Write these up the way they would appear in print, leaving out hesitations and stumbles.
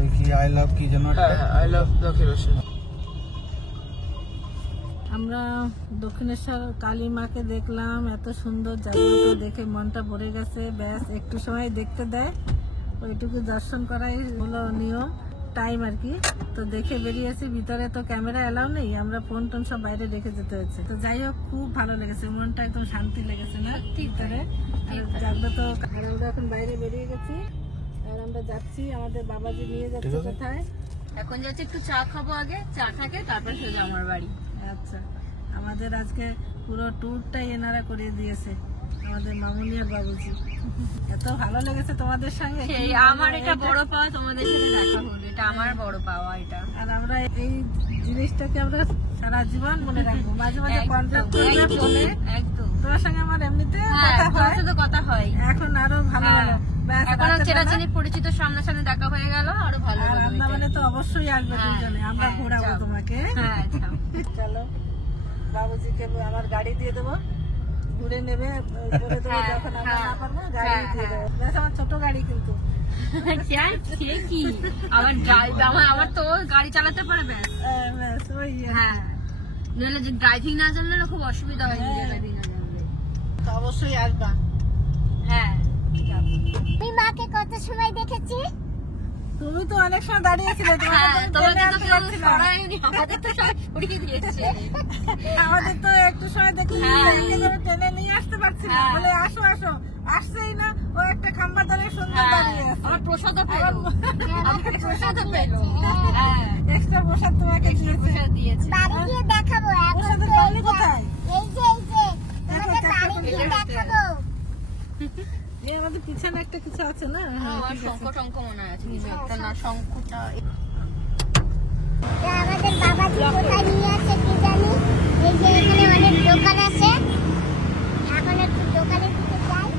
ওই কি I love কি যেন আই লাভ দক্ষিণেশ্বর। আমরা দক্ষিণেশ্বর কালী মাকে দেখলাম, এত সুন্দর জায়গাটা দেখে মনটা ভরে গেছে। ব্যাস একটু সময় দেখতে দেয়, ওইটুকু দর্শন করাই হলো নিয়ম, টাইম আর কি। তো দেখে বেরিয়েছি, ভিতরে তো ক্যামেরা এলাও নেই, আমরা ফোন টোন সব বাইরে রেখে যেতে হচ্ছে। তো যাই হোক, খুব ভালো লেগেছে, মনটা একদম শান্তি লেগেছে না ভিতরে। জায়গা তো আমরা এখন বাইরে বেরিয়ে গেছি, আর আমরা যাচ্ছি, আমাদের বাবাজি নিয়ে যাচ্ছে কোথায়। এখন যাচ্ছি একটু চা খাবো, আগে চা খাকে তারপর সোজা আমার বাড়ি। আচ্ছা, আমাদের আজকে পুরো ট্যুরটাই এনারা করিয়ে দিয়েছে, আমাদের মামুনি আর বাবুজি। এত ভালো লেগেছে তোমাদের সঙ্গে, আমার এটা বড় পাওয়া, তোমাদের সাথে দেখা হলো, এটা আমার বড় পাওয়া এটা। আর আমরা এই জিনিসটাকে আমরা সারা জীবন মনে রাখবো। মাঝে মাঝে কন্ট্যাক্ট করলে ফোনে, একদম তোমার সঙ্গে আমার এমনিতে কথা হয়, এখন আরো ভালো হলো। এখন চেনাচেনি পরিচিত সামনাসামনি দেখা হয়ে গেল, আরো ভালো। আর আন্দামানে তো অবশ্যই আসবে দুজনে, আমরা ঘোরাবো তোমাকে। চলো, বাবুজিকে আমার গাড়ি দিয়ে দেবো, ঘুরে নেবে, বলে দেবো যখন আমরা না পারবো গাড়ি দিয়ে দেবো। ব্যাস, আমার ছোট গাড়ি কিন্তু কি আমার তো গাড়ি চালাতে পারবে, নইলে যে ড্রাইভিং না জানলে খুব অসুবিধা হয়। ড্রাইভিং না জানলে অবশ্যই আসবা। হ্যাঁ, আমি মাকে কত সময় দেখেছি। তুমি তো অনেক সময় দাঁড়িয়েছিলে, আমাদের তো একটু সময় দেখি টেনে নিয়ে আসতে পারছি না, বলে আসো আসো, আসছেই না। ও একটা খাম্বা ধরে সুন্দর দাঁড়িয়ে আছে, আমার প্রসাদও পেলো, এক্সট্রা প্রসাদ তোমাকে দিয়েছে। বাড়ি গিয়ে দেখাবো, প্রসাদের পাওনি কোথায়? এই যে তোমাদের বাড়ি গিয়ে দেখাবো। আমাদের পিছনে একটা কিছু আছে না, শঙ্খ মনে আছে কিছু একটা, না শঙ্খটা। আমাদের বাবাজি কোথায় নিয়ে আছে কি জানি। এই যে এখানে অনেক দোকান আছে, এখন একটু দোকানের দিকে যাই।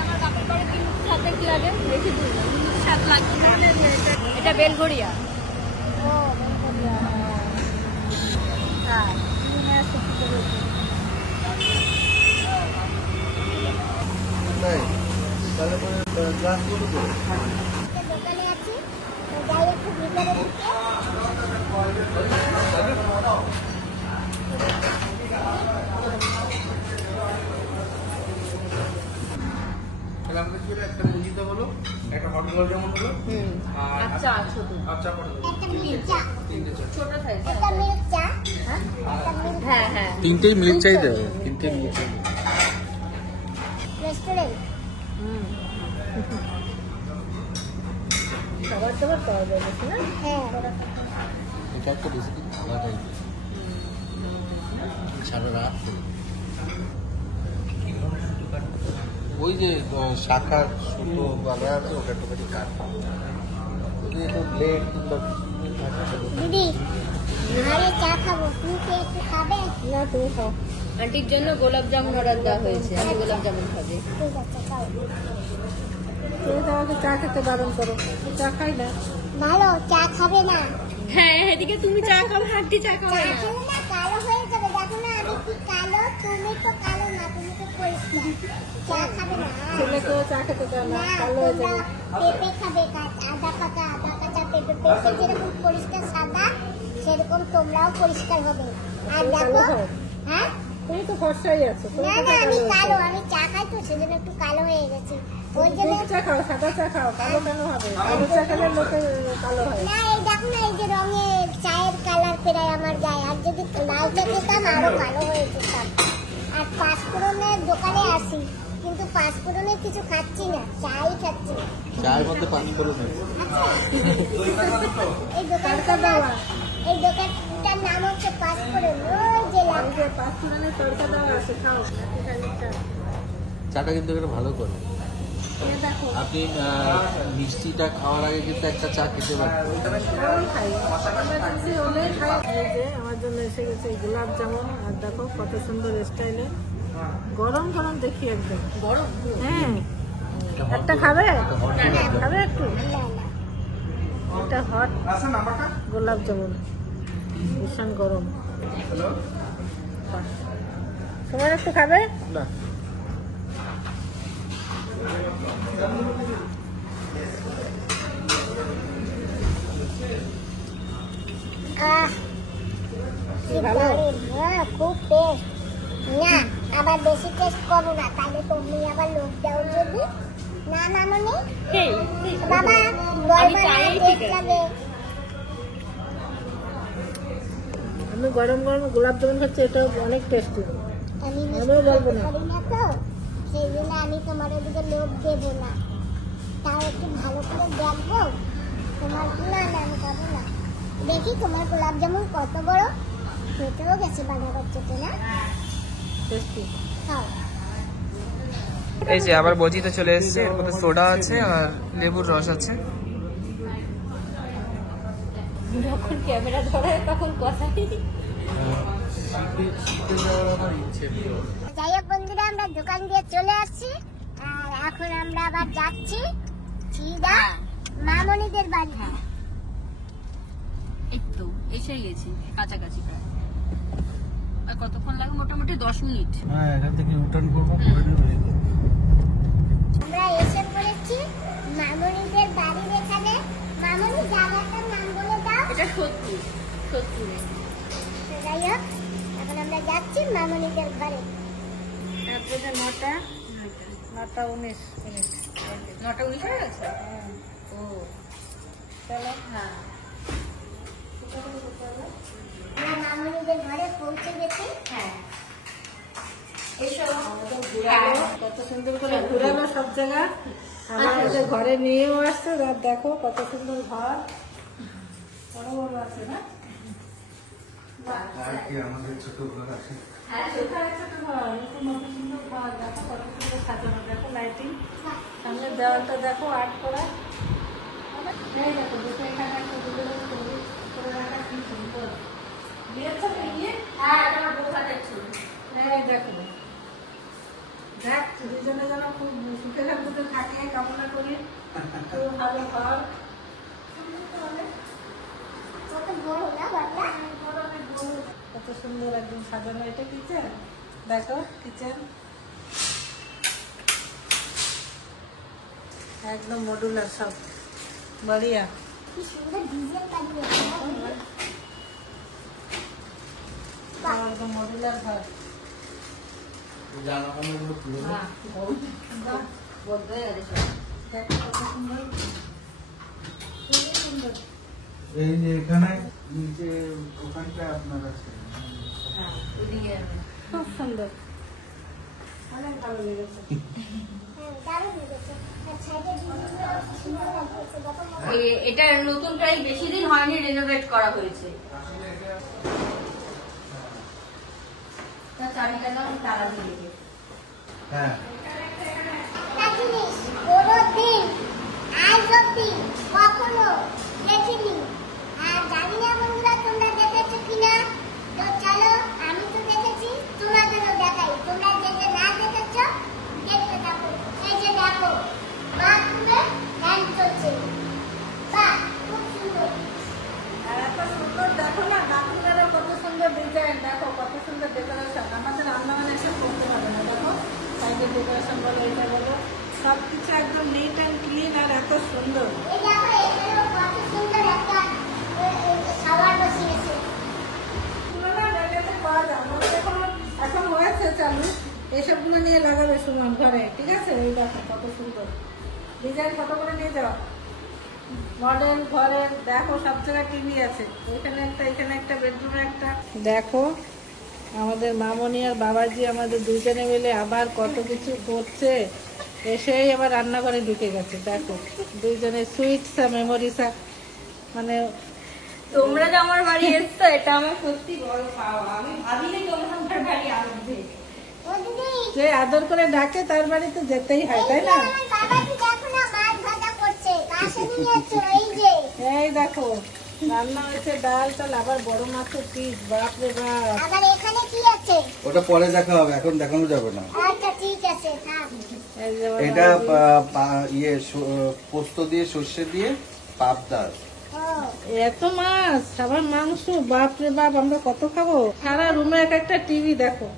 আমার বাপের বাড়ি সাথে কি লাগে বেশি দূর না, 7 লাখ। এটা বেলঘড়িয়া। ও দোকানে আছি, যাই একটু ভিতরে ঢুকে। একটা মুজিতে হলো, একটা হট গোলাপ জামুন হলো, আচ্ছা ছোট, আচ্ছা একটা মিল্ক চা, ছোট সাইজ। একটা মিল্ক চা, একটা মিল্ক। হ্যাঁ হ্যাঁ, তিনটেই মিল্ক চাই দেয়, তিনটে মিল্ক চাই। রেস্টুরেন্ট খাবার দাবার পাওয়া যায় বেশি না। হ্যাঁ, এটা একটা রেসিপি আলাদা টাইপের, সারা রাত ওই যে শাখার সুতো বাঁধা আছে, ওটা একটুখানি কাট একটু ব্লেড কিংবা দিদি ঘরে চা খাবো, তুমি কি একটু খাবে? না, তুমি খাও। আন্টির জন্য গোলাপ জামুন অর্ডার দেওয়া হয়েছে, আমি গোলাপ জামুন খাবে। ঠিক আছে, খাও। তুমি তো আমাকে চা খেতে বারণ করো, চা খাই না। ভালো, চা খাবে না? হ্যাঁ, এদিকে তুমি চা খাও, আন্টি চা খাও চা না। খেলে না কালো হয়ে যাবে, দেখো না আমি কি কালো, তুমি তো কালো না, তুমি তো পরিষ্কার। চা খাবে না? ছেলেকেও চা খেতে চাও না, না, ভালো হয়ে যাবে। পেঁপে খাবে, আদা কাঁচা পেঁপে। পেঁপে যেরকম পরিষ্কার সাদা, সেরকম তোমরাও পরিষ্কার হবে। আর দেখো, হ্যাঁ, তুমি তো ফর্সাই আছো, তুমি না তো না, আমি কালো কালো, হয়েছো। আমি চা খাই তো সেজন্য একটু কালো হয়ে গেছি। ওই জন্য দুধ চা খাও, সাদা চা খাও, কালো কেন হবে? কালো চা খেলে লোকে কালো হয়। না, এই দেখো না, এই যে রঙে চায়ের কালার প্রায় আমার গায়ে। আর যদি লাল চা খেতাম আরো কালো হয়ে যেতাম। আর পাঁচফোড়নের দোকানে আসি, কিন্তু পাঁচফোড়নের কিছু খাচ্ছি না, চাই খাচ্ছি। চায়ের মধ্যে পানি করে নেবে। এই দোকানটার নাম হচ্ছে পাঁচফোড়ন। ওই যে এই যে পাঁচফোড়নের তড়কা দেওয়া আছে, খাও। চাটা কিন্তু একটা ভালো করে। দেখো, আপনি মিষ্টিটা খাওয়ার আগে কিন্তু একটা চা খেতে পারেন। আমি খাই, এমার্জেন্সি হলে খাই। এই যে আমার জন্য এসে গেছে গোলাপ জামুন, আর দেখো কত সুন্দর স্টাইলে, গরম গরম দেখি একদম গরম। হ্যাঁ, একটা খাবে? খাবে একটু? এটা হট গোলাপ জামুন, ভীষণ গরম। তোমার একটু খাবে? না, আবার বেশি টেস্ট করো না, তাহলে তুমি আবার লোক দাও যদি না মামনি। বাবা বলবা টেস্ট লাগে। আমি গরম গরম গোলাপ জামুন খাচ্ছি, এটা অনেক টেস্টি। আমি আমিও বলবো না। করি না তো, সেই জন্য আমি তোমার ওদিকে লোক দেবো না। তাও একটু ভালো করে দেখবো তোমার। না না আমি খাবো না। দেখি তোমার গোলাপ জামুন কত বড়, খেতেও গেছে বাধা বাচ্চাতে না। টেস্টি। খাও। এই যে আবার বজিতে চলে এসেছে, এর মধ্যে সোডা আছে আর লেবুর রস আছে। যখন ক্যামেরা ধরায় তখন কথা শীতে যাওয়ার আমার ইচ্ছে নেই। যাই হোক বন্ধুরা, আমরা দোকান দিয়ে চলে আসছি আর এখন আমরা আবার যাচ্ছি সিধা মামনিদের বাড়ি। একটু এসে গেছি কাছাকাছি প্রায়। আর কতক্ষণ লাগে? মোটামুটি 10 মিনিট। হ্যাঁ, এখান থেকে রিটার্ন করবো, করে নেবো। আমরা এসে পড়েছি মামনিদের বাড়ির এখানে। মামনি জায়গাটার নাম বলে দাও। এটা সত্যি সত্যি। তো যাই হোক, এখন আমরা যাচ্ছি মামনিদের বাড়ি। তারপরে 9:19 মিনিট। 9:19 হয়ে গেছে। ও চলো। হ্যাঁ, আমরা মামনিদের ঘরে পৌঁছে গেছি। হ্যাঁ এসো। কত সুন্দর করে ঘুরালো সব জায়গা। আমাদের ঘরে নিয়েও আসছে। আর দেখো কত সুন্দর ঘর, বড় বড় আছে না? আর কি আমাদের ছোট ঘর আছে। ছোট ঘর, এরকম কত সুন্দর ঘর। দেখো কত সুন্দর সাজানো, দেখো লাইটিং, সামনে দেওয়ালটা দেখো আর্ট করা। এই দেখো দুটো এখানে একটা দুটো করে রাখা, কি সুন্দর দিয়েছে না ইয়ে। হ্যাঁ, এটা আমার বউ হাতের ছবি। এই দেখো, দেখ দুজনে যেন খুব সুখে শান্তিতে থাকে কামনা করি। খুব ভালো ঘর, কত বড় না বাবা। কত সুন্দর একদম সাজানো। এটা কিচেন, দেখো কিচেন একদম মডুলার, সব বাড়িয়া। কি সুন্দর ডিজাইন লাগিয়েছে। একদম মডুলার ঘর। জামা কাপড়গুলো খুলে দাও। বন্ধ হয়ে গেছে সব। দেখো কত সুন্দর, খুবই সুন্দর। এই যে এখানে নিচে ওখানটা আপনার আছে। হ্যাঁ, ওদিকে যাবে। খুব সুন্দর, অনেক ভালো লেগেছে। হ্যাঁ, দারুণ লেগেছে। আর সাইডে ডিজাইনটা কি সুন্দর লাগিয়েছে। দেখো এটা নতুন প্রায় বেশি দিন হয়নি, রেনোভেট করা হয়েছে। তার চাবিটা দাও, আমি তালা দিয়ে দেবো। হ্যাঁ, একটা জিনিস কোনোদিন আজ অব্দি কখনো দেখিনি। আর জানি না বন্ধুরা তোমরা দেখেছো কিনা। তো চলো, আমি তো দেখেছি, তোমাদেরও দেখাই। তোমরা যে যে না দেখেছো দেখতে থাকো। এই যে দেখো, বাথরুমে ফ্যান চলছে। বাহ, খুব সুন্দর। আর এত সুন্দর দেখো না, বাথরুমেরও কত সুন্দর ডিজাইন, দেখো কত সুন্দর ডেকোরেশন। আমাদের রান্নাবান্না এসব করতে হবে না, দেখো সাইডের ডেকোরেশন বলো, এটা বলো, সব কিছু একদম নিট অ্যান্ড ক্লিন আর এত সুন্দর। এই দেখো, এখানেও কত সুন্দর একটা শাওয়ার বসিয়েছে। পুরোনো জায়গাতে পাওয়া যায়, আমাদের এখন হয়েছে চালু। এসবগুলো নিয়ে লাগাবে সুমন ঘরে, ঠিক আছে? এই দেখো কত সুন্দর ডিজাইন, ফটো করে নিয়ে যাও। মডেল ঘরের দেখো, সব জায়গায় টিভি আছে, ওইখানে একটা, এখানে একটা, বেডরুমে একটা। দেখো আমাদের মামনি আর বাবাজি আমাদের দুজনে মিলে আবার কত কিছু করছে। এসেই আবার রান্নাঘরে ঢুকে গেছে। দেখো দুইজনে সুইটসা মেমোরিসা, মানে তোমরা যে আমার বাড়ি এসছো, এটা আমার সত্যি বড় পাওয়া। আমি ভাবিনি তোমরা আমার বাড়ি আসবে। ও দিদি, যে আদর করে ডাকে তার বাড়িতে যেতেই হয়, তাই না? আমার বাবাজি দেখো না, মাছ ভাজা করছে। কাছে নিয়েছো, এই যে। এই দেখো রান্না হয়েছে, ডাল টাল, আবার বড় মাছের পিস, বাপরে বাপ। আবার এখানে কি আছে? ওটা পরে দেখা হবে, এখন দেখানো যাবে না। আচ্ছা ঠিক আছে, থাক। এই যে আমার এটা বাবাজি। পোস্ত দিয়ে, সর্ষে দিয়ে পাবদার। ও, এত মাছ, আবার মাংস, বাপরে বাপ, আমরা কত খাবো? সারা রুমে এক একটা টিভি দেখো,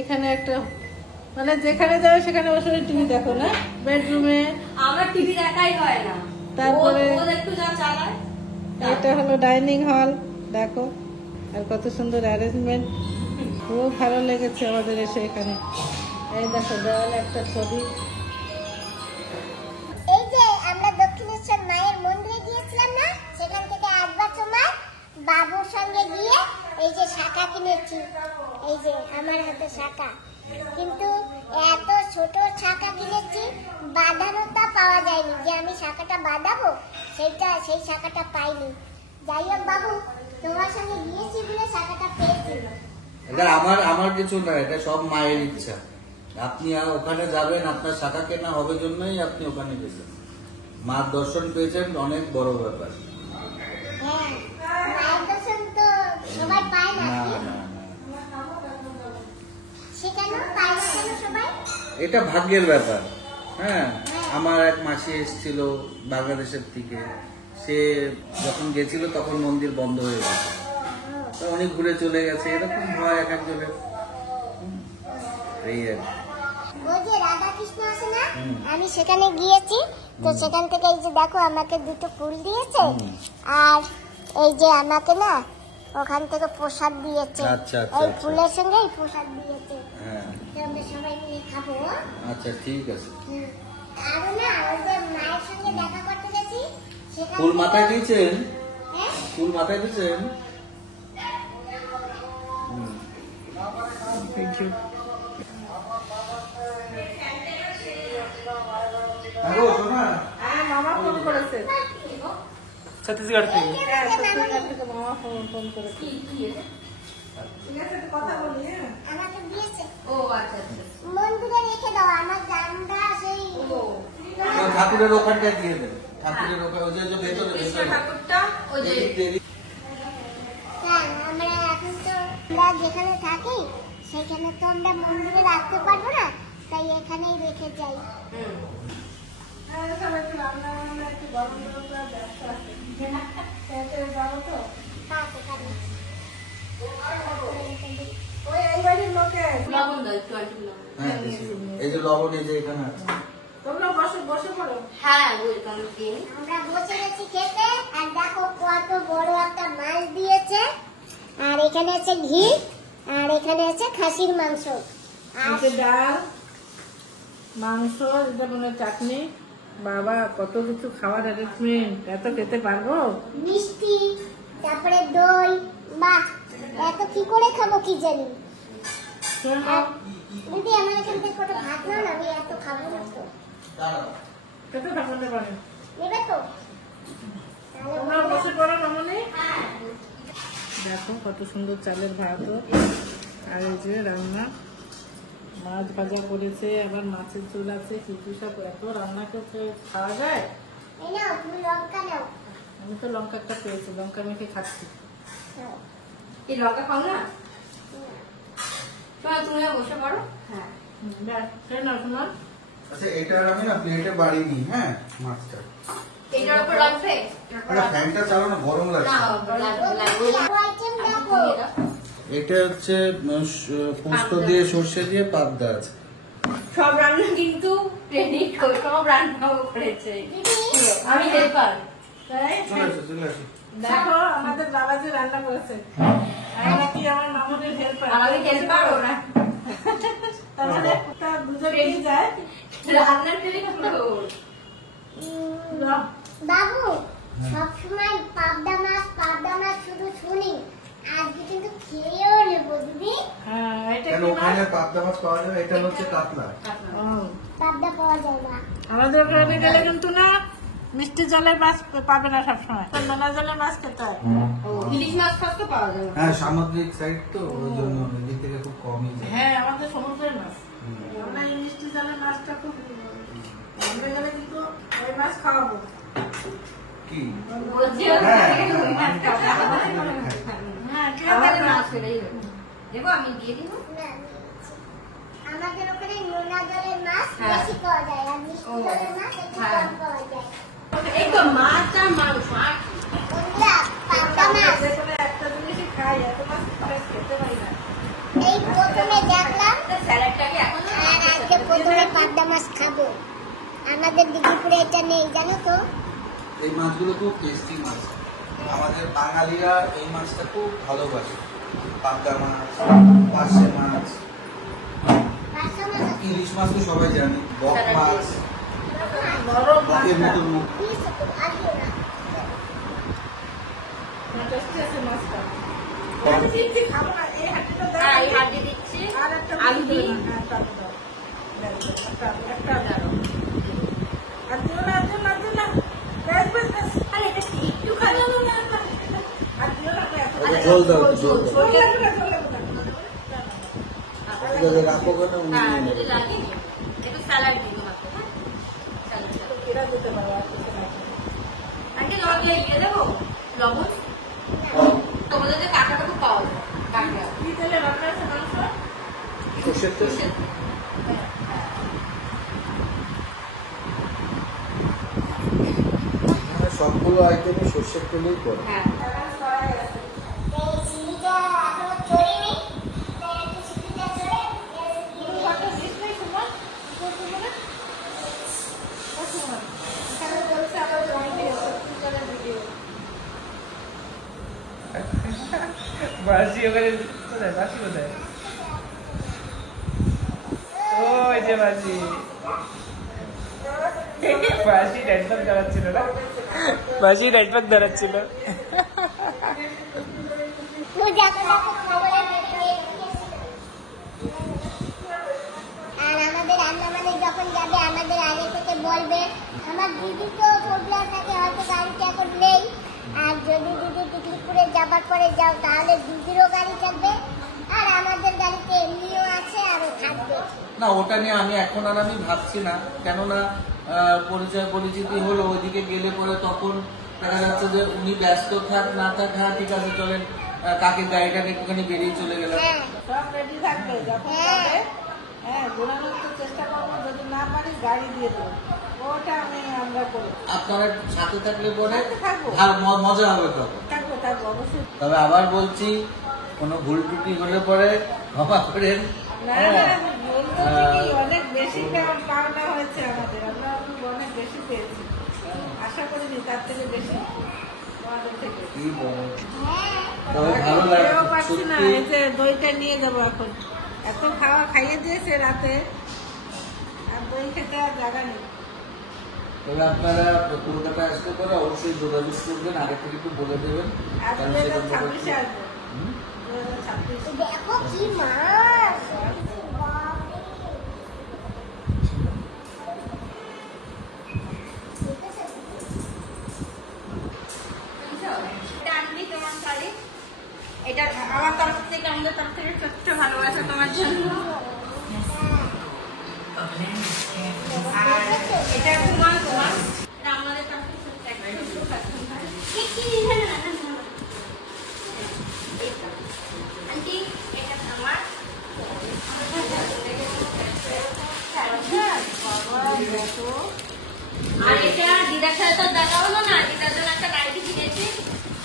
এখানে একটা, মানে যেখানে যাবে সেখানে বসে টিভি দেখো না, বেডরুমে। আমার টিভি দেখাই হয় না, তারপরে ও একটু যা চালায়। এটা হলো ডাইনিং হল, দেখো আর কত সুন্দর অ্যারেঞ্জমেন্ট। খুব ভালো লেগেছে আমাদের এসে এখানে। এই দেখো দেওয়ালে একটা ছবি। এই যে আমরা দক্ষিণেশ্বর মায়ের মন্দিরে গিয়েছিলাম না, সেখান থেকে আসবার সময় বাবুর সঙ্গে গিয়ে এই যে শাঁখা কিনেছি। এই যে আমার হাতে শাঁখা, কিন্তু এত ছোট শাঁখা কিনেছি, বাঁধানোটা পাওয়া যায়নি। যে আমি শাঁখাটা বাঁধাবো সেই শাঁখাটা পাইনি। যাই হোক বাবু, তোমার সঙ্গে গিয়েছি বলে শাঁখাটা পেয়েছি। এটা আমার কিছু না, এটা সব মায়ের ইচ্ছা। আপনি ওখানে যাবেন, আপনার শাখা কেনা হবে জন্যই আপনি ওখানে গেছেন। মার দর্শন পেয়েছেন, অনেক বড় ব্যাপার। হ্যাঁ, মায়ের দর্শন তো সবাই পায় না। না কি? না না, সে কেন পায় না কেন সবাই? এটা ভাগ্যের ব্যাপার। হ্যাঁ, আমার এক মাসি এসেছিল বাংলাদেশের থেকে। সে যখন গেছিল তখন মন্দির বন্ধ হয়ে গেছে, তো উনি ঘুরে চলে গেছে। এরকম হয় এক একজনের। এই আর কি। ওই যে রাধা কৃষ্ণ আছে না, আমি সেখানে গিয়েছি। তো সেখান থেকে এই যে দেখো আমাকে দুটো ফুল দিয়েছে, আর এই যে আমাকে না ওখান থেকে প্রসাদ দিয়েছে। আচ্ছা, আচ্ছা, এই আচ্ছা। ফুলের সঙ্গে এই প্রসাদ দিয়েছে। হ্যাঁ, তো আমরা সবাই মিলে খাবো। আচ্ছা ঠিক আছে। আরো না ওই যে মায়ের সঙ্গে দেখা করতে গেছি, সেখান ফুল থেকে- মাথায় দিয়েছেন? হ্যাঁ? ফুল মাথায় দিয়েছেন? Thank you. হ্যালো সোনা, মামা ফোন করেছে। ছত্তিশগড় থেকে। হ্যাঁ, ছত্তিশগড় থেকে মামা ফোন করেছে। ঠিক আছে, তো কথা বলি। হ্যাঁ, আমাকে দিয়েছে। ও আচ্ছা আচ্ছা। মন্দিরে রেখে দাও, আমার জানটা সেই ঠাকুরের ওখানটায় দিয়ে দেন। ঠাকুরের ওখানে ওই যে ভেতরে ভেতরে ঠাকুরটা ওই যে হ্যাঁ, আমরা এখন তো আমরা যেখানে থাকি সেখানে তো আমরা মন্দিরে রাখতে পারবো না, তাই এখানেই রেখে যাই। হ্যাঁ, সব একটু রান্না বান্না, একটু গরম গরম করার ব্যবস্থা আছে। তাড়াতাড়ি যাবো তো। থাক এখানে। ওই এই বাড়ির লোকে। লবণ দাও একটু আন্টি লবণ। হ্যাঁ, এই যে লবণ এই যে এখানে আছে। তোমরা বসে পড়ো। হ্যাঁ ওয়েলকাম দিন। আমরা বসে গেছি খেতে, আর দেখো কত বড় একটা মাছ দিয়েছে, আর এখানে আছে ঘি, আর এখানে আছে খাসির মাংস, আর নিচে ডাল, মাংস, এটা মনে হয় চাটনি। বাবা, কত কিছু খাওয়ার অ্যারেঞ্জমেন্ট! এত খেতে পারবো? মিষ্টি, তারপরে দই। বাহ, এত কি করে খাবো কি জানি। আর দিদি আমার এখান থেকে কত ভাত নাও না, আমি এত খাবো না তো। খেতে থাকতে পারে। নেবে তো? তোমরা বসে পড়ো মামনি। দেখো কত সুন্দর চালের ভাত, আর এই যে রান্না, মাছ ভাজা করেছে, আবার মাছের ঝোল আছে, কিছু সব। এত রান্না করতে খাওয়া যায়? এই নাও, তুমি লঙ্কা নাও। আমি তো লঙ্কা একটা পেয়েছি, লঙ্কা মেখে খাচ্ছি। নাও। এই লঙ্কা খাও না? তুমিও বসে পড়ো। হ্যাঁ। ব্যাস, খেয়ে নাও তোমার। আচ্ছা, এটার আমি না প্লেটে বাড়ি নিই। হ্যাঁ, মাছটা এইটার উপর রাখবে? ফ্যানটা চালো না, গরম না লাগছে। লাগবে। আরো আইটেম দেখো। এটা হচ্ছে পোস্ত দিয়ে সর্ষে দিয়ে পাবদা আছে। সব রান্না কিন্তু ট্রেনিং সব রান্নাও করেছে। দিদি, আমি হেল্পার। তাই? চলে আসো, চলে আসো। দেখো আমাদের বাবা যে রান্না করেছে, আমি নাকি আমার মামুনের হেল্পার। আর আমি হেল্পার ওরা তাহলে দুজনেই যায়। রান্নার ট্রেনিং পুরো। বাবু, সবসময় পাবদা মাছ শুধু শুনি, আজকে কিন্তু খেয়েও নেবো দিদি। হ্যাঁ, এটা কেন কি মাছ? ওখানে পাবদা মাছ পাওয়া যাবে? এটা হচ্ছে কাতলা। ও, পাবদা পাওয়া যায় না। আমাদের ওখানে গেলে কিন্তু না মিষ্টি জলের মাছ পাবে না সবসময়, নোনা জলের মাছ খেতে হয়। ইলিশ মাছ ফাছ তো পাওয়া যাবে। হ্যাঁ, সামুদ্রিক সাইড তো, ওই জন্য এদিক থেকে খুব কমই যায়। হ্যাঁ, আমাদের সমুদ্রের মাছ। আমরা এই মিষ্টি জলের মাছটা খুব আমরা গেলে কিন্তু ওই মাছ খাওয়াবো। কি? বলছি হ্যাঁ। হ্যাঁ, কে আমাদের জানে? মাছ ফেলেই হবে। দেবো আমি দিয়ে দিব। না, আমাদের ওখানে নোনা জলের মাছ হ্যাঁ। বেশি পাওয়া যায়, আর মিষ্টি ও, জলের মাছ একটু হ্যাঁ। কম পাওয়া যায়। এই তো মাছ আর মাংস আর বন্ধুরা, পাবদা আমরা মাছ যেকোনো একটা জিনিসই খাই, এত মাছ খেতে পারি না। এই প্রথমে দেখলাম, স্যালাডটাকে এখন আর আজকে প্রথমে পাবদা মাছ খাবো। আমাদের দিদিপুরে এটা নেই, জানো তো। এই মাছগুলো খুব টেস্টি মাছ। আমাদের বাঙালিরা এই মাছটা খুব ভালোবাসে। পাবদা মাছ, পার্শে মাছ, পাঁচশো মাছ ইলিশ মাছ তো সবাই জানে, বক মাছ, নরম বকের মতন মুখ। পিস আর দিও না। টেস্টি আছে মাছটা। বক। খাবো না, এই হাঁটিটা দাও। হ্যাঁ, এই হাড্ডি দিচ্ছি। আর একটা আলু দিই। হ্যাঁ, একটা আলু দাও। একটা দাও। আর দিও না, আর দিও না, আর দিও না। ব্যাস, ব্যাস, ব্যাস। আরে এটা কি একটু খাওয়া যাবে না? আর দিও না, ব্যাস। ওকে ঝোল দাও, ঝোল দাও। ঝোল লাগবে না, ঝোল লাগবে না। ওকে রাখো ওখানে, উনি হ্যাঁ, নিয়ে একটু নেবেন। লাগিয়ে দিই। একটু স্যালাড দিই তোমাকে, হ্যাঁ? Salad, salad. এরা দিতে পারো, আর কিছু না। আন্টি লবণ দিয়ে দেবো? লবণ? তোমাদের যে কাঁটাটা খুব পাওয়া যায়। কাঁকড়া। কি তেলে রান্না আছে মাংস? সর্ষের তেল। হ্যাঁ, সবগুলো আইটেমই সর্ষের তেলেই করে। হ্যাঁ। এই চিনিটা এখনো চড়িনি, তাই একটু চিনিটা চড়ে ঘরটা দিস নেই তোমার? কি করছো বলে? ও সুমন, এখানে চলছে আবার ভিডিও, সত্যিকারের ভিডিও। বাসি ওখানে কোথায়? বাসি কোথায়? ওই যে বাসি। বাসি নেটওয়ার্ক দাঁড়াচ্ছিল না, বাসি নেটওয়ার্ক দাঁড়াচ্ছিল। তুই দেখো দেখো খবরে বেরিয়ে আর আমাদের রান্না মানে যখন যাবে আমাদের আগে থেকে বলবে। আমার দিদি তো প্রবলেম থাকে, হয়তো গাড়িটা এখন নেই। আর যদি দিদি পিকনিকপুরে যাবার পরে যাও তাহলে দিদিরও গাড়ি থাকবে আর আমাদের গাড়িতে এমনিও আছে আরও থাকবে। না, ওটা নিয়ে আমি এখন আর আমি ভাবছি না, কেননা পরিচয় পরিচিতি হলো, ওইদিকে গেলে পরে তখন দেখা যাচ্ছে যে উনি ব্যস্ত থাক না থাক, হ্যাঁ ঠিক আছে চলেন, কাকের গাড়িটাকে একটুখানি বেরিয়ে চলে গেলাম। হ্যাঁ সব রেডি থাকবে যখন যাবে। হ্যাঁ, ঘোরানোর তো চেষ্টা করবো, যদি না পারি গাড়ি দিয়ে দেবো। ওটা আমরা করবো। আপনারা সাথে থাকলে পরে থাকবো। মজা হবে তখন। থাকবো থাকবো অবশ্যই। তবে আবার বলছি, কোনো ভুল ত্রুটি হলে পরে ক্ষমা করেন। না হ্যাঁ। না, ভুল তো ঠিকই, অনেক বেশি পাওনা হয়েছে আমাদের, আমরা অনেক বেশি পেয়েছি। আশা করিনি তার থেকে বেশি আমাদের থেকে। কি বলেন? হ্যাঁ তবে ভালো খেয়েও লাগে পাচ্ছি না, সত্যি। এই যে দইটা নিয়ে যাবো এখন। এত খাওয়া খাইয়ে দিয়েছে রাতে, আর দই খেতে আর জায়গা নেই। তবে আপনারা কলকাতা আসতে পরে অবশ্যই যোগাযোগ করবেন, আগে থেকে একটু বলে দেবেন। আর কারণ 2026 সেটা আসবো। 2026 দেখো কি মাছ। এটা আনবি তোমার শাড়ি। এটা আমার তরফ থেকে, আমাদের তরফ থেকে ছোট্ট ভালোবাসা তোমার জন্য। আর এটা তোমার তোমার এটা আমাদের তরফ থেকে ছোট্ট একটা আন্টি এটা আমার। আর এটা দিদার সাথে তো দেখা হলো না, দিদার জন্য একটা নাইটি কিনেছি।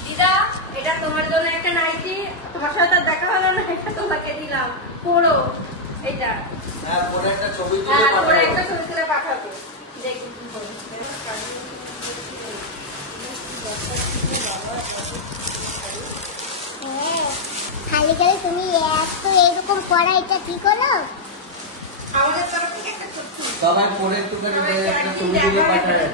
দিদা, এটা তোমার জন্য একটা নাইটি, তোমার সাথে তো দেখা হলো না, এটা তোমাকে দিলাম। পড়ো এটা। হ্যাঁ, পরে একটা ছবি তুলে হ্যাঁ, পাঠাবো। তোমরা একটা ছবি তুলে পাঠাবে। দেখি কি করো। হ্যাঁ, খালি খালি তুমি এত এরকম করা, এটা ঠিক হলো? আমাদের তরফ থেকে একটা ছোট্ট সবাই পরে একটুখানি একটা ছবি তুলে পাঠায়,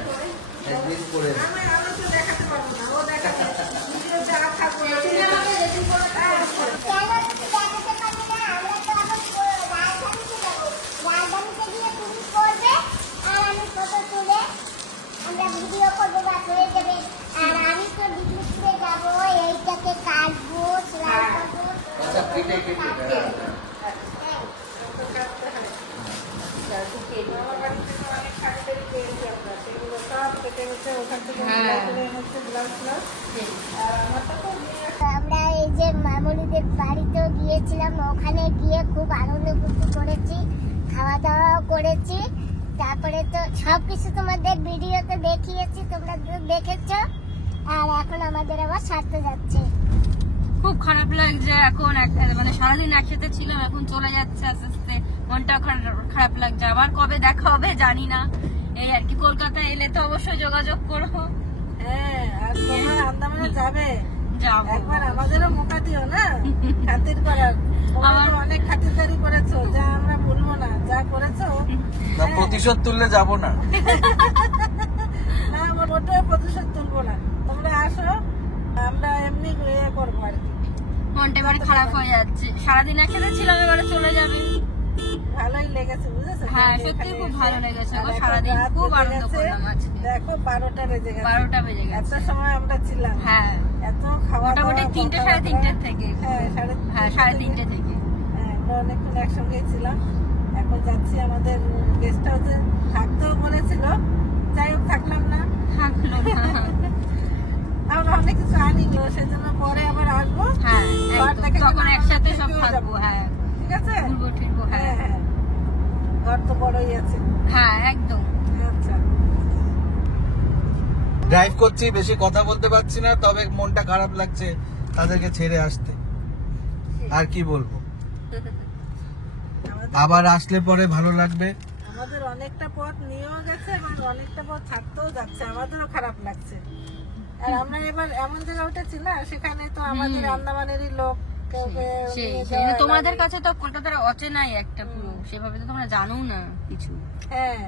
অ্যাটলিস্ট করে। আমি তো দেখাতে পারবো না, ও দেখাতে ভিডিও যারা থাকবে তুমি আমাকে রেডি করে দাও। কেন তুমি দেখাতে পারবে না? আমরা তো এখন রাজধানীতে যাবো। রাজধানীতে গিয়ে তুমি করবে আর আমি ফটো তুলে আমরা ভিডিও করবো, বা হয়ে যাবে। আর আমি তো পিকনিকপুরে যাবো, এইটাকে কাটবো, সেলাই করবো। আচ্ছা, কেটে কেটে হ্যাঁ। আমার বাড়ি থেকে অনেক শাড়ি টাড়ি পেয়েছি আমরা, সেগুলো সব কেটে কেটে ওখান থেকে হ্যাঁ। তুলে এনেছে ব্লাউজ ফ্লাউজ। আর আমারটা তো নিয়ে আমরা এই যে মামুনিদের বাড়িতেও গিয়েছিলাম, ওখানে গিয়ে খুব আনন্দ ফুর্তি করেছি, খাওয়া দাওয়াও করেছি। তারপরে তো সবকিছু তোমাদের ভিডিওতে দেখিয়েছি, তোমরা তো দেখেছো। আর এখন আমাদের আবার সারতে যাচ্ছে। খুব খারাপ লাগছে এখন, মানে সারাদিন একসাথে ছিলাম, এখন চলে যাচ্ছে আস্তে আস্তে, মনটা খারাপ লাগছে। আবার কবে দেখা হবে জানি না, এই আর কি। কলকাতা এলে তো অবশ্যই যোগাযোগ করবো। হ্যাঁ, আর তোমরা আন্দামানে যাবে, যাবো। একবার আমাদেরও মোকা দিও না খাতির করার। তোমরা তো অনেক খাতিরদারি করেছো, যা আমরা বলবো না, যা করেছো। না প্রতিশোধ তুললে যাব না। না আমার ওটাও প্রতিশোধ তুলবো না, তোমরা আসো, আমরা এমনি ইয়ে করবো আর কি। মনটা এবারে খারাপ হয়ে যাচ্ছে, সারাদিন একসাথে ছিলাম, এবারে চলে যাবে। ভালোই লেগেছে বুঝেছো? হ্যাঁ সত্যি খুব ভালো লেগেছে গো, সারাদিন খুব আনন্দ করলাম আজকে। দেখো 12টা বেজে গেছে, 12টা বেজে এত গেছে। সময় আমরা ছিলাম। হ্যাঁ এত খাওয়া মোটামুটি দাওয়া, 3টে কথাবার্তা। 3:30 থেকে। হ্যাঁ হ্যাঁ 3:30 থেকে। হ্যাঁ, আমরা অনেকক্ষণ একসঙ্গেই ছিলাম। এখন যাচ্ছি আমাদের গেস্ট হাউসে, থাকতেও বলেছিল, যাই হোক থাকলাম না। থাকলো না। আমরা অনেক কিছু আনিনি, সেজন্য পরে আবার আসবো। হ্যাঁ ঘর একদম, দেখে তখন কিনা একসাথে সব থেকেও থাকবো। যাবো। হ্যাঁ ঠিক আছে? ঘুরবো ঠিকবো। হ্যাঁ হ্যাঁ হ্যাঁ, ঘর তো বড়ই আছে। হ্যাঁ একদম। আচ্ছা, ড্রাইভ করছি, বেশি কথা বলতে পারছি না, তবে মনটা খারাপ লাগছে তাদেরকে ছেড়ে আসতে। আর কি বলবো, আবার আসলে পরে ভালো লাগবে। আমাদের অনেকটা পথ নিয়েও গেছে এবং অনেকটা পথ ছাড়তেও যাচ্ছে, আমাদেরও খারাপ লাগছে। আর আমরা এবার এমন জায়গায় উঠেছি না, সেখানে তো আমাদের আন্দামানেরই লোক, কাউকে সেই নিয়ে সেই যাওয়া তোমাদের লাগে। কাছে তো কলকাতার অচেনাই একটা পুরো, সেভাবে তো তোমরা জানো না কিছু। হ্যাঁ,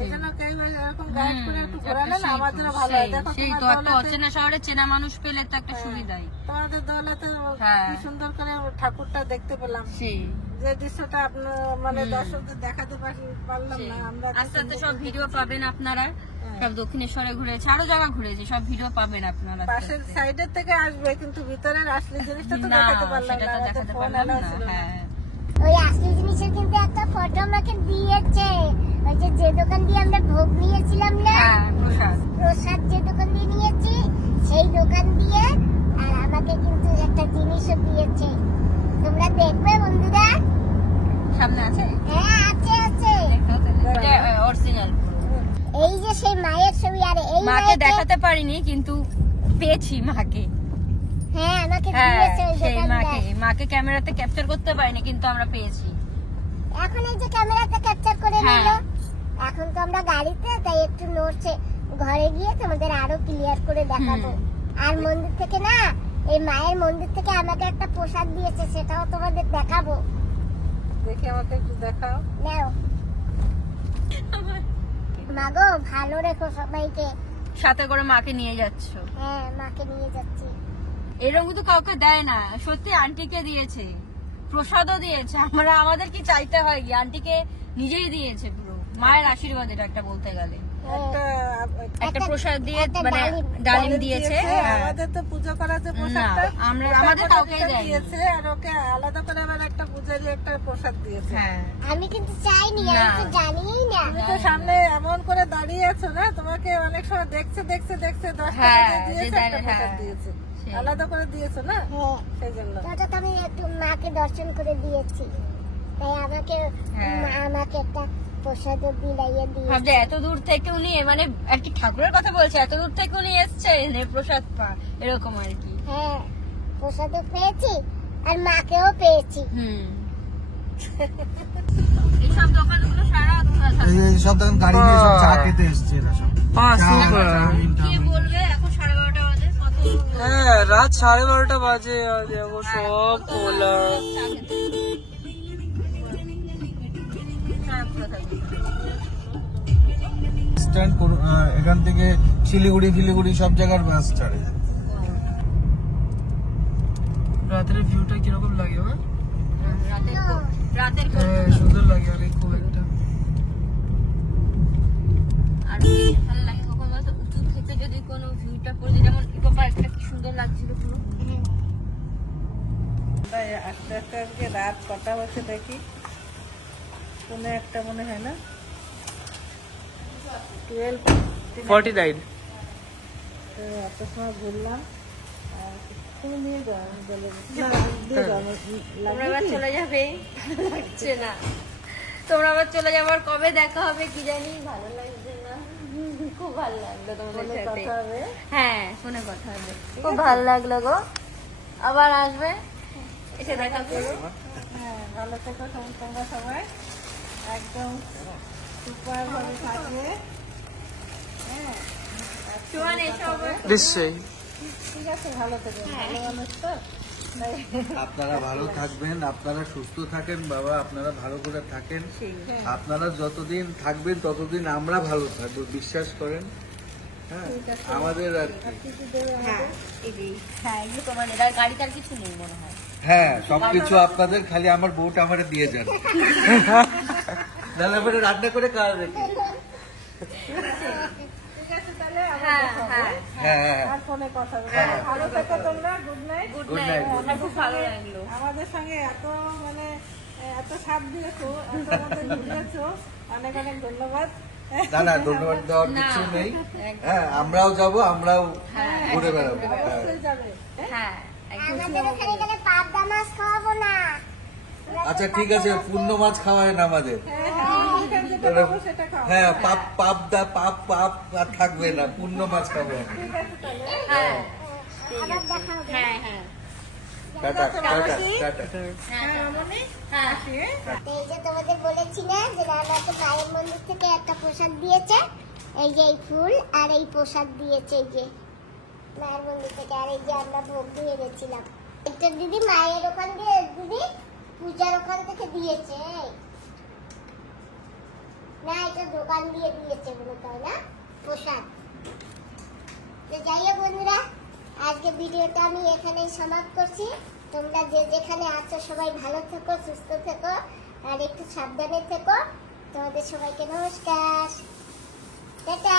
এই জন্য কেউ এরকম গাইড করে একটু ঘোরালে না আমাদেরও ভালো হয়। দেখো সেই তো তোমার একটা দৌলতে, অচেনা শহরে চেনা মানুষ পেলে তো একটা সুবিধাই। তোমাদের দৌলতে হ্যাঁ। কি সুন্দর করে ঠাকুরটা দেখতে পেলাম, সেই যে দৃশ্যটা আপনার মানে দর্শকদের দেখাতে পারলাম না আমরা। আস্তে আস্তে সব ভিডিও পাবেন আপনারা, সব দক্ষিণেশ্বরে ঘুরেছে, আরো জায়গা ঘুরেছে, সব ভিডিও পাবেন আপনারা। পাশের সাইডের থেকে আসবে, কিন্তু ভিতরের আসলে জিনিসটা তো না দেখাতে পারলাম সেটা না, তো আমাদের দেখাতে ফোন পারলাম অ্যালাউ না। ছিল না। হ্যাঁ ওই আসলি জিনিসের কিন্তু একটা ফটো আমাকে দিয়েছে, ওই যে দোকান দিয়ে আমরা ভোগ নিয়েছিলাম না, হ্যাঁ প্রসাদ। প্রসাদ যে দোকান দিয়ে নিয়েছি সেই দোকান দিয়ে, আর আমাকে কিন্তু একটা জিনিসও দিয়েছে। তোমরা দেখবে বন্ধুরা? সামনে আছে, হ্যাঁ আছে আছে। অরিজিনাল। এই যে সেই মায়ের ছবি, আর এই মাকে মায়ের দেখাতে পারিনি কিন্তু পেয়েছি মাকে। হ্যাঁ আমাকে হ্যাঁ দিয়েছে ওই সেই দোকানদার। মাকে ক্যামেরাতে ক্যাপচার করতে পারিনি কিন্তু আমরা পেয়েছি। এখন এই যে ক্যামেরাতে ক্যাপচার করে হ্যাঁ। নিল, এখন তো আমরা গাড়িতে, তাই একটু নড়ছে, ঘরে গিয়ে তোমাদের আরো ক্লিয়ার করে দেখাবো। আর মন্দির থেকে না, এই মায়ের মন্দির থেকে আমাকে একটা প্রসাদ দিয়েছে, সেটাও তোমাদের দেখাবো। দেখি আমাকে একটু দেখাও। নাও মাগো, ভালো রেখো সবাইকে। সাথে করে মাকে নিয়ে যাচ্ছ, হ্যাঁ মাকে নিয়ে যাচ্ছি। এরকম কিন্তু কাউকে দেয় না। সত্যি আন্টিকে দিয়েছে, প্রসাদও দিয়েছে। আমাদের কি চাইতে হয় কি, আন্টিকে নিজেই দিয়েছে পুরো। মায়ের আশীর্বাদ এটা একটা বলতে গেলে। একটা প্রসাদ দিয়ে একটা মানে ডালিম ডালিম দিয়েছে। হ্যাঁ। আমাদের তো পুজো করা যে না, প্রসাদটা, আমাদের কাউকে দেয়নি। দিয়েছে, আর ওকে আলাদা করে আবার একটা পূজারি একটা প্রসাদ দিয়েছে। হ্যাঁ আমি কিন্তু চাইনি, না। আমি তো জানিই না। তুমি তো সামনে এমন করে দাঁড়িয়ে আছো না, তোমাকে অনেক সময় দেখছে 10 হ্যাঁ, টাকা দিয়ে দিয়েছে, যে একটা হ্যাঁ, প্রসাদ দিয়েছে, সেই। আলাদা করে দিয়েছো না, হ্যাঁ সেই জন্য। ওটা তো আমি একটু মাকে দর্শন করে দিয়েছি, তাই আমাকে হ্যাঁ। মা আমাকে একটা প্রসাদও দিলাইয়ে দিয়ে। ভাবছে এত দূর থেকে উনি মানে আর কি ঠাকুরের কথা বলছে, এত দূর থেকে উনি এসছেন প্রসাদ পা, এরকম আর কি। হ্যাঁ প্রসাদও পেয়েছি আর মাকেও পেয়েছি। এইসব দোকানগুলো সারা এই সব দেখুন গাড়ি নিয়ে সব চা খেতে এসছে এরা সব। সুপার। কে বলবে এখন 12:30 বাজে, কত হ্যাঁ রাত 12:30 বাজে, আর দেখো সব খোলা। চা খেতে। সারা খোলা থাকবে। স্ট্যান্ড এখান থেকে শিলিগুড়ি সব জায়গার বাস ছাড়ে। রাতের ভিউটা কিরকম লাগে? রাতের হ্যাঁ সুন্দর লাগে অনেক, খুব একটা। আর বেশি ভালো লাগে কখন বলতো, উঁচু থেকে যদি কোনো ভিউটা পড়ে, যেমন ইকো পার্কটা কি সুন্দর লাগছিল পুরো। তাই আস্তে আস্তে আজকে রাত কটা হচ্ছে দেখি, কোনো একটা মনে হয় না 49। তো এত সময় ঘুরলাম। আর তুমি নিয়ে যাও, আমি বলে দিয়ে দাও, আমার তোমরা লাগবে এবার কি? চলে যাবে, লাগছে না। তোমরা আবার চলে যাবার কবে দেখা হবে কি জানি, ভালো লাগছে না। খুব ভালো লাগলো তোমাদের ফোনে সাথে। কথা হবে। হ্যাঁ ফোনে কথা হবে, খুব ভালো লাগলো গো। আবার আসবে, এসে দেখা করো। হ্যাঁ ভালো থেকো তোমরা সবাই, একদম সুপার ভাবে থাকবে। হ্যাঁ চুয়ান এসো আবার। নিশ্চয়ই। ঠিক আছে, ভালো থেকে ভালো মানুষ তো তাই। আপনারা ভালো থাকবেন, আপনারা সুস্থ থাকেন বাবা, আপনারা ভালো করে থাকেন। আপনারা যতদিন থাকবেন ততদিন আমরা ভালো থাকবো, বিশ্বাস করেন। হ্যাঁ, আমাদের আর কি। আর কিছু দেবে হ্যাঁ আমাদের? এই যে, হ্যাঁ এগুলো তোমার এটার গাড়িটার কিছু নেই মনে হয়। হ্যাঁ, সবকিছু আপনাদের, খালি আমার বউটা আমারে দিয়ে যান। নাহলে পরে রান্না করে খাওয়া দেখি। ঠিক আছে, তাহলে আবার হ্যাঁ দেখা হবে। হ্যাঁ হ্যাঁ, আর ফোনে কথা বলবো। হ্যাঁ। ভালো থেকো তোমরা, good night. Good Good night, night. আমার খুব ভালো লাগলো। আমাদের সঙ্গে এত মানে এত সাথ দিয়েছো, এত আমাদের ঘুরিয়েছো, অনেক অনেক ধন্যবাদ। না না, ধন্যবাদ দেওয়ার না, কিছু নেই। একদম। হ্যাঁ, আমরাও যাব, আমরাও হ্যাঁ, ঘুরে বেড়াবো। হ্যাঁ। অবশ্যই যাবে। হ্যাঁ একদম। আমাদের ওখানে গেলে পাবদা মাছ খাওয়াবো না। আচ্ছা ঠিক আছে, পূর্ণ মাছ খাওয়ায় না আমাদের। হ্যাঁ, যেটা পাবো সেটা খাও। হ্যাঁ, পাপ আর থাকবে না, পূর্ণ মাছ খাবো। ঠিক আছে তাহলে। হ্যাঁ আবার দেখা হবে। হ্যাঁ হ্যাঁ টাটা টাটা টাটা। হ্যাঁ মামনি, হ্যাঁ তো এই যে তোমাদের বলেছি না যে আমাকে মায়ের মন্দির থেকে একটা প্রসাদ দিয়েছে, এই যে এই ফুল আর এই প্রসাদ দিয়েছে, এই যে মায়ের মন্দির থেকে। আর এই যে আমরা ভোগ দিয়ে গেছিলাম, একটা দিদি মায়ের ওখান দিয়ে, দিদি পূজার ওখান থেকে দিয়েছে না, এটা দোকান দিয়ে দিয়েছে বলে, তাই না প্রসাদ। তো যাই হোক বন্ধুরা, আজকে ভিডিওটা আমি এখানেই সমাপ্ত করছি। তোমরা যে যেখানে আছো সবাই ভালো থেকো, সুস্থ থেকো, আর একটু সাবধানে থেকো। তোমাদের সবাইকে নমস্কার, টাটা।